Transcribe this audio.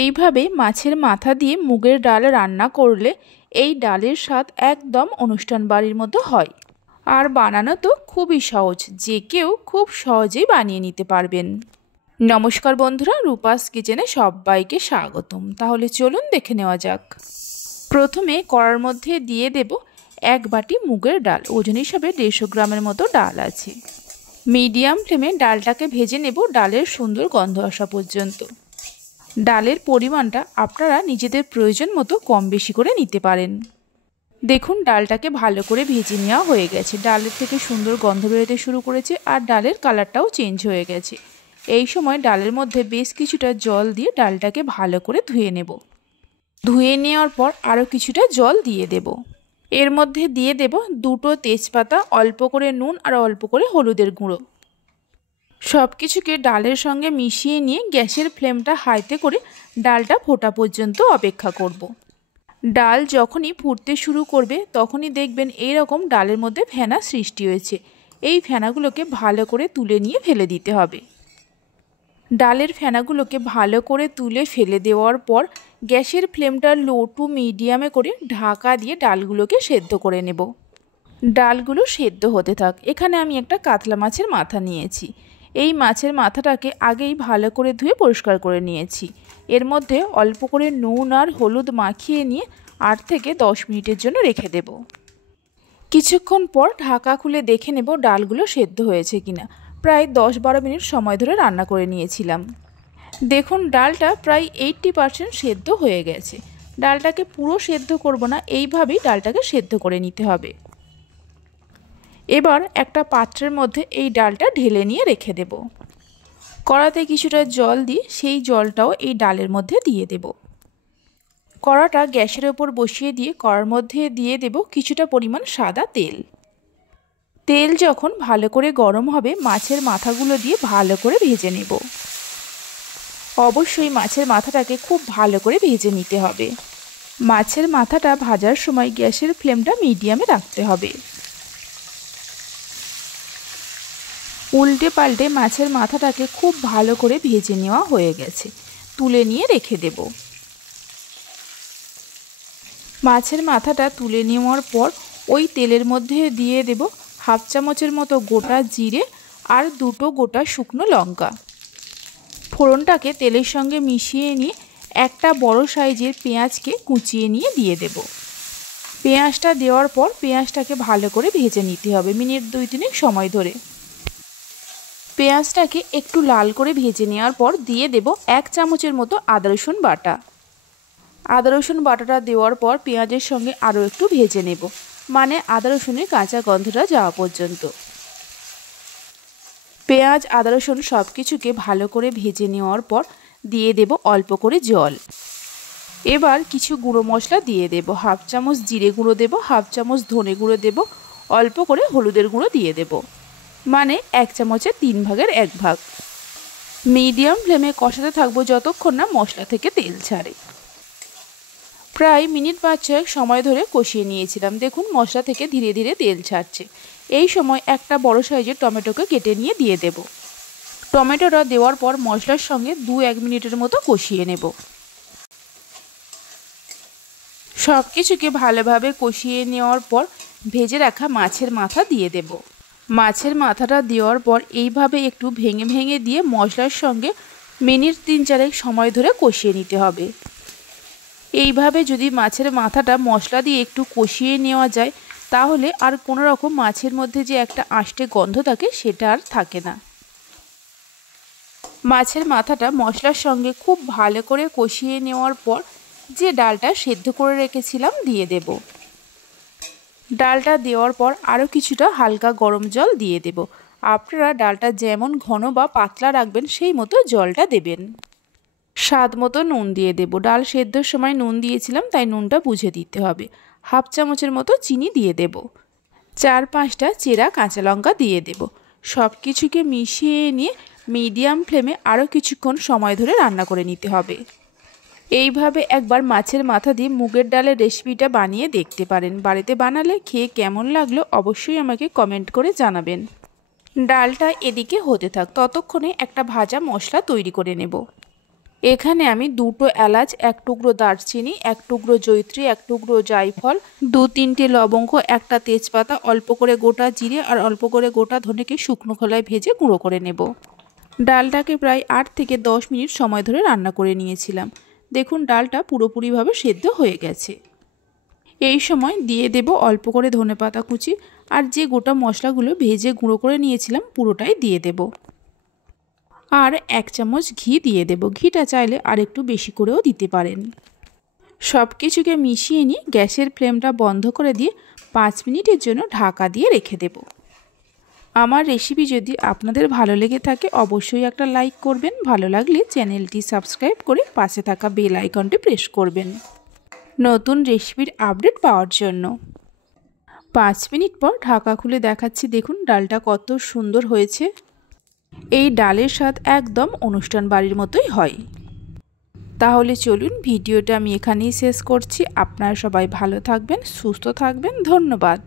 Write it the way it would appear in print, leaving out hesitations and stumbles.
এইভাবে মাছের মাথা দিয়ে মুগের ডাল রান্না করলে এই ডালের স্বাদ একদম অনুষ্ঠান বাড়ির মতো হয়। আর বানানো তো খুবই সহজ, যে কেউ খুব সহজেই বানিয়ে নিতে পারবেন। নমস্কার বন্ধুরা, রূপাস কিচেনে সবাইকে স্বাগতম। তাহলে চলুন দেখে নেওয়া যাক। প্রথমে কড়ার মধ্যে দিয়ে দেব 1 বাটি মুগের ডাল। ওজন হিসাবে 150 গ্রামের মতো ডাল আছে। মিডিয়াম ফ্লেমে ডালটাকে ভেজে নেব ডালের সুন্দর গন্ধ আসা পর্যন্ত। ডালের পরিমাণটা আপনারা নিজেদের প্রয়োজন মতো কম বেশি করে নিতে পারেন। দেখুন ডালটাকে ভালো করে ভেজে নেওয়া হয়ে গেছে। ডালের থেকে সুন্দর গন্ধ বেরোতে শুরু করেছে আর ডালের কালারটাও চেঞ্জ হয়ে গেছে। এই সময় ডালের মধ্যে বেশ কিছুটা জল দিয়ে ডালটাকে ভালো করে ধুয়ে নেব। ধুয়ে নেওয়ার পর আরও কিছুটা জল দিয়ে দেব। এর মধ্যে দিয়ে দেব 2টো তেজপাতা, অল্প করে নুন আর অল্প করে হলুদের গুঁড়ো। সব কিছুকে ডালের সঙ্গে মিশিয়ে নিয়ে গ্যাসের ফ্লেমটা হাইতে করে ডালটা ফোটা পর্যন্ত অপেক্ষা করব। ডাল যখনই ফুটতে শুরু করবে তখনই দেখবেন এইরকম ডালের মধ্যে ফেনা সৃষ্টি হয়েছে। এই ফেনাগুলোকে ভালো করে তুলে নিয়ে ফেলে দিতে হবে। ডালের ফেনাগুলোকে ভালো করে তুলে ফেলে দেওয়ার পর গ্যাসের ফ্লেমটা লো টু মিডিয়ামে করে ঢাকা দিয়ে ডালগুলোকে সেদ্ধ করে নেব। ডালগুলো সেদ্ধ হতে থাক। এখানে আমি একটা কাতলা মাছের মাথা নিয়েছি। এই মাছের মাথাটাকে আগেই ভালো করে ধুয়ে পরিষ্কার করে নিয়েছি। এর মধ্যে অল্প করে নুন আর হলুদ মাখিয়ে নিয়ে 8 থেকে 10 মিনিটের জন্য রেখে দেব। কিছুক্ষণ পর ঢাকা খুলে দেখে নেব ডালগুলো সেদ্ধ হয়েছে কিনা। প্রায় 10-12 মিনিট সময় ধরে রান্না করে নিয়েছিলাম। দেখুন ডালটা প্রায় 80% সেদ্ধ হয়ে গেছে। ডালটাকে পুরো সেদ্ধ করব না, এইভাবেই ডালটাকে সেদ্ধ করে নিতে হবে। এবার একটা পাত্রের মধ্যে এই ডালটা ঢেলে নিয়ে রেখে দেব। কড়াতে কিছুটা জল দিয়ে সেই জলটাও এই ডালের মধ্যে দিয়ে দেব। কড়াটা গ্যাসের ওপর বসিয়ে দিয়ে কড়ার মধ্যে দিয়ে দেব কিছুটা পরিমাণ সাদা তেল। তেল যখন ভালো করে গরম হবে মাছের মাথাগুলো দিয়ে ভালো করে ভেজে নেব। অবশ্যই মাছের মাথাটাকে খুব ভালো করে ভেজে নিতে হবে। মাছের মাথাটা ভাজার সময় গ্যাসের ফ্লেমটা মিডিয়ামে রাখতে হবে। উল্টে পাল্টে মাছের মাথাটাকে খুব ভালো করে ভেজে নেওয়া হয়ে গেছে। তুলে নিয়ে রেখে দেব। মাছের মাথাটা তুলে নেওয়ার পর ওই তেলের মধ্যে দিয়ে দেব 1/2 চামচের মতো গোটা জিরে আর 2টো গোটা শুকনো লঙ্কা। ফোড়নটাকে তেলের সঙ্গে মিশিয়ে নিয়ে একটা বড় সাইজের পেঁয়াজকে কুচিয়ে নিয়ে দিয়ে দেব। পেঁয়াজটা দেওয়ার পর পেঁয়াজটাকে ভালো করে ভেজে নিতে হবে মিনিট 2-3 সময় ধরে। পেঁয়াজটাকে একটু লাল করে ভেজে নেওয়ার পর দিয়ে দেব 1 চামচের মতো আদা রসুন বাটা। আদা রসুন বাটাটা দেওয়ার পর পেঁয়াজের সঙ্গে আরও একটু ভেজে নেব, মানে আদা রসুনের কাঁচা গন্ধটা যাওয়া পর্যন্ত। পেঁয়াজ আদা রসুন সব কিছুকে ভালো করে ভেজে নেওয়ার পর দিয়ে দেব অল্প করে জল। এবার কিছু গুঁড়ো মশলা দিয়ে দেব। 1/2 চামচ জিরে গুঁড়ো দেব, 1/2 চামচ ধনে গুঁড়ো দেব, অল্প করে হলুদের গুঁড়ো দিয়ে দেব, মানে 1 চামচের 3 ভাগের 1 ভাগ। মিডিয়াম ফ্লেমে কষাতে থাকবো যতক্ষণ না মশলা থেকে তেল ছাড়ে। প্রায় মিনিট 5-6 সময় ধরে কষিয়ে নিয়েছিলাম। দেখুন মশলা থেকে ধীরে ধীরে তেল ছাড়ছে। এই সময় একটা বড় সাইজের টমেটোকে কেটে নিয়ে দিয়ে দেব। টমেটোটা দেওয়ার পর মশলার সঙ্গে 2-1 মিনিটের মতো কষিয়ে নেব। সব কিছুকে ভালোভাবে কষিয়ে নেওয়ার পর ভেজে রাখা মাছের মাথা দিয়ে দেব। মাছের মাথাটা দেওয়ার পর এইভাবে একটু ভেঙে ভেঙে দিয়ে মশলার সঙ্গে মিনিট 3-4 সময় ধরে কষিয়ে নিতে হবে। এইভাবে যদি মাছের মাথাটা মশলা দিয়ে একটু কষিয়ে নেওয়া যায় তাহলে আর কোনো রকম মাছের মধ্যে যে একটা আষ্টে গন্ধ থাকে সেটা আর থাকে না। মাছের মাথাটা মশলার সঙ্গে খুব ভালো করে কষিয়ে নেওয়ার পর যে ডালটা সেদ্ধ করে রেখেছিলাম দিয়ে দেব। ডালটা দেওয়ার পর আরও কিছুটা হালকা গরম জল দিয়ে দেব। আপনারা ডালটা যেমন ঘন বা পাতলা রাখবেন সেই মতো জলটা দেবেন। স্বাদ মতো নুন দিয়ে দেব। ডাল সেদ্ধর সময় নুন দিয়েছিলাম তাই নুনটা বুঝে দিতে হবে। 1/2 চামচের মতো চিনি দিয়ে দেব। 4-5টা চেরা কাঁচা লঙ্কা দিয়ে দেব। সব কিছুকে মিশিয়ে নিয়ে মিডিয়াম ফ্লেমে আরও কিছুক্ষণ সময় ধরে রান্না করে নিতে হবে। এইভাবে একবার মাছের মাথা দিয়ে মুগের ডালের রেসিপিটা বানিয়ে দেখতে পারেন। বাড়িতে বানালে খেয়ে কেমন লাগলো অবশ্যই আমাকে কমেন্ট করে জানাবেন। ডালটা এদিকে হতে থাক, ততক্ষণে একটা ভাজা মশলা তৈরি করে নেব। এখানে আমি 2টো এলাচ, 1 টুকরো দারচিনি, 1 টুকরো জয়িত্রী, 1 টুকরো জায়ফল, 2-3টে লবঙ্গ, 1টা তেজপাতা, অল্প করে গোটা জিরে আর অল্প করে গোটা ধনেকে শুকনো খোলায় ভেজে গুঁড়ো করে নেব। ডালটাকে প্রায় 8 থেকে 10 মিনিট সময় ধরে রান্না করে নিয়েছিলাম। দেখুন ডালটা পুরোপুরিভাবে সেদ্ধ হয়ে গেছে। এই সময় দিয়ে দেব অল্প করে ধনেপাতা কুচি আর যে গোটা মশলাগুলো ভেজে গুঁড়ো করে নিয়েছিলাম পুরোটাই দিয়ে দেব। আর 1 চামচ ঘি দিয়ে দেব। ঘিটা চাইলে আর একটু বেশি করেও দিতে পারেন। সব কিছুকে মিশিয়ে নিয়ে গ্যাসের ফ্লেমটা বন্ধ করে দিয়ে 5 মিনিটের জন্য ঢাকা দিয়ে রেখে দেব। আমার রেসিপি যদি আপনাদের ভালো লেগে থাকে অবশ্যই একটা লাইক করবেন, ভালো লাগলে চ্যানেলটি সাবস্ক্রাইব করে পাশে থাকা বেল আইকনটি প্রেস করবেন নতুন রেসিপির আপডেট পাওয়ার জন্য। 5 মিনিট পর ঢাকা খুলে দেখাচ্ছি, দেখুন ডালটা কত সুন্দর হয়েছে। এই ডালের স্বাদ একদম অনুষ্ঠান বাড়ির মতোই হয়। তাহলে চলুন ভিডিওটা আমি এখানেই শেষ করছি। আপনারা সবাই ভালো থাকবেন, সুস্থ থাকবেন। ধন্যবাদ।